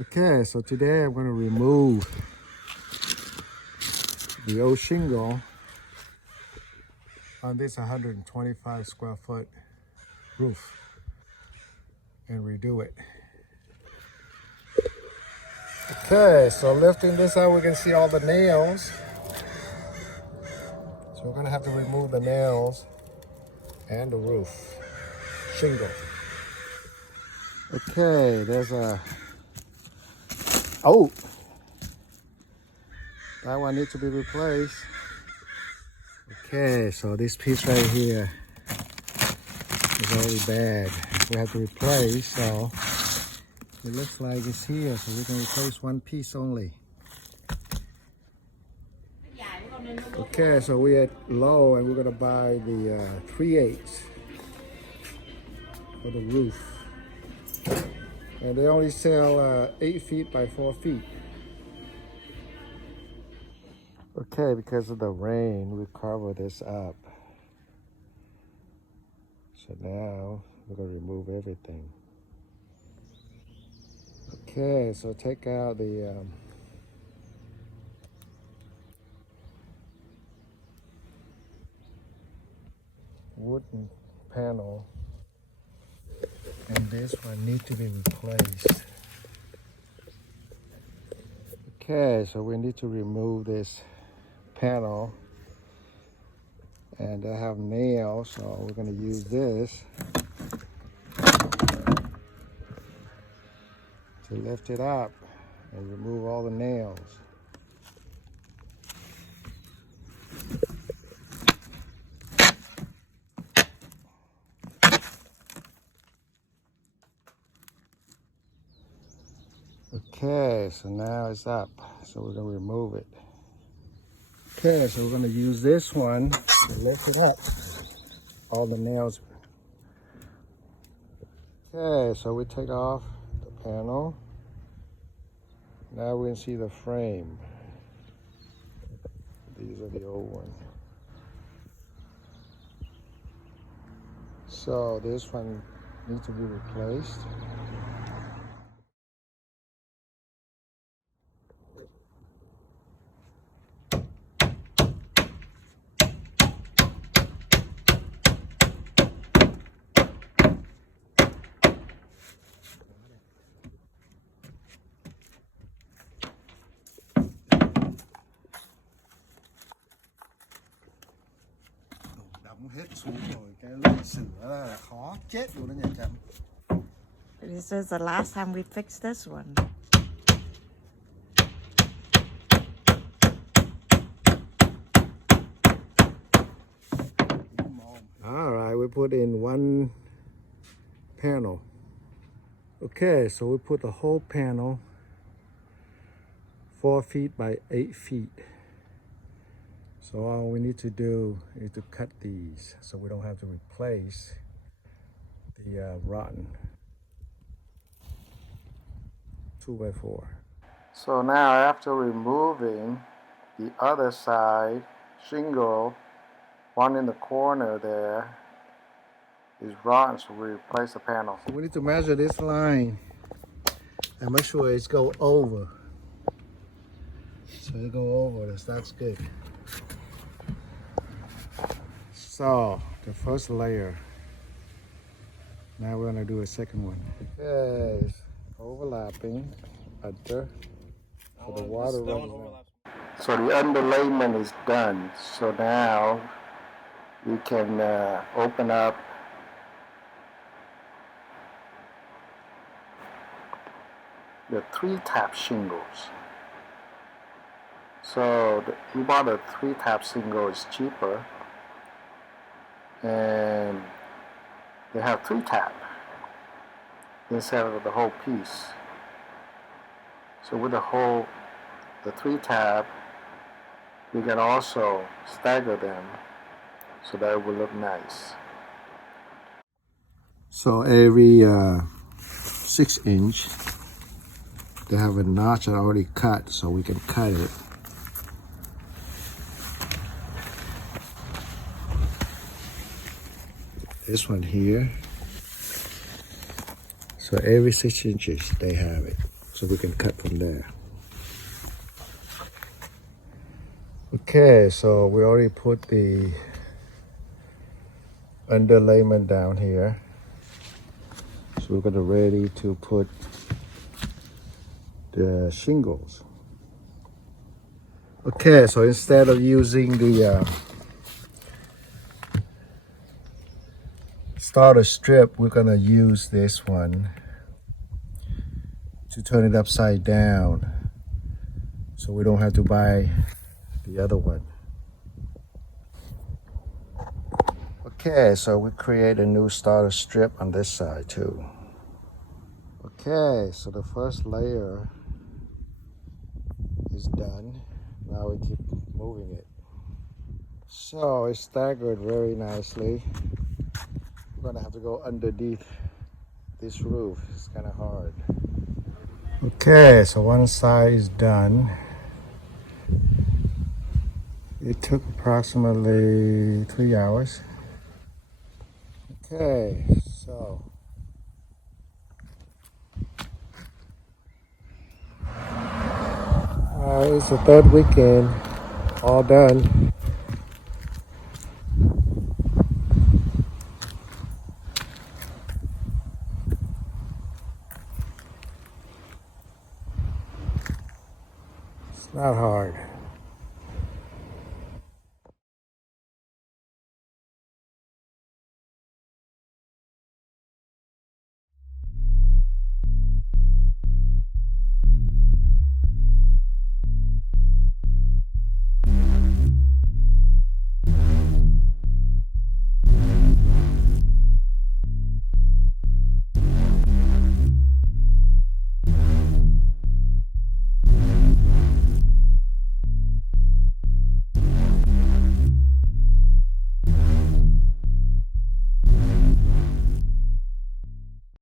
Okay, so today I'm going to remove the old shingle on this 125 square foot roof and redo it. Okay, so lifting this out, we can see all the nails. So we're going to have to remove the nails and the roof shingle. Okay, there's a, oh, that one needs to be replaced. Okay, so this piece right here is already bad. We have to replace, so it looks like it's here, so we can replace one piece only. Okay, so we're at low and we're gonna buy the 3/8 for the roof. And they only sell 8 feet by 4 feet. Okay, because of the rain, we cover this up. So now we're gonna remove everything. Okay, so take out the wooden panel, and this one needs to be replaced. Okay, so we need to remove this panel, and I have nails, so we're going to use this to lift it up and remove all the nails. Okay, so now it's up, so we're going to remove it. Okay, so we're going to use this one to lift it up, all the nails. Okay, so we take off the panel. Now we can see the frame. These are the old ones. So this one needs to be replaced. Hết xuống rồi, cái lưỡi sửa là khó chết luôn đó nhà Trâm. This is the last time we fixed this one. All right, we put in one panel. Okay, so we put the whole panel 4 feet by 8 feet. So all we need to do is to cut these so we don't have to replace the rotten 2x4. So now after removing the other side shingle, one in the corner there is rotten, so we replace the panel. So we need to measure this line and make sure it's go over. So it go over, that's good. So the first layer. Now we're gonna do a second one. Okay, overlapping under for the water runs down. So the underlayment is done. So now we can open up the 3-tap shingles. So we bought a 3-tap shingle, is cheaper, and they have 3-tap instead of the whole piece. So with the 3-tap, we can also stagger them so that it will look nice. So every 6-inch, they have a notch already cut, so we can cut it. This one here. So every 6 inches they have it. so we can cut from there. Okay, so we already put the underlayment down here. So we're gonna ready to put the shingles. Okay, so instead of using the starter strip, we're gonna use this one to turn it upside down so we don't have to buy the other one. Okay, so we create a new starter strip on this side too. Okay, so the first layer is done. Now we keep moving it. So it's staggered very nicely. We're gonna have to go underneath this roof. It's kind of hard. Okay, so one side is done. It took approximately 3 hours. Okay, so it's the third weekend, all done. It's not hard.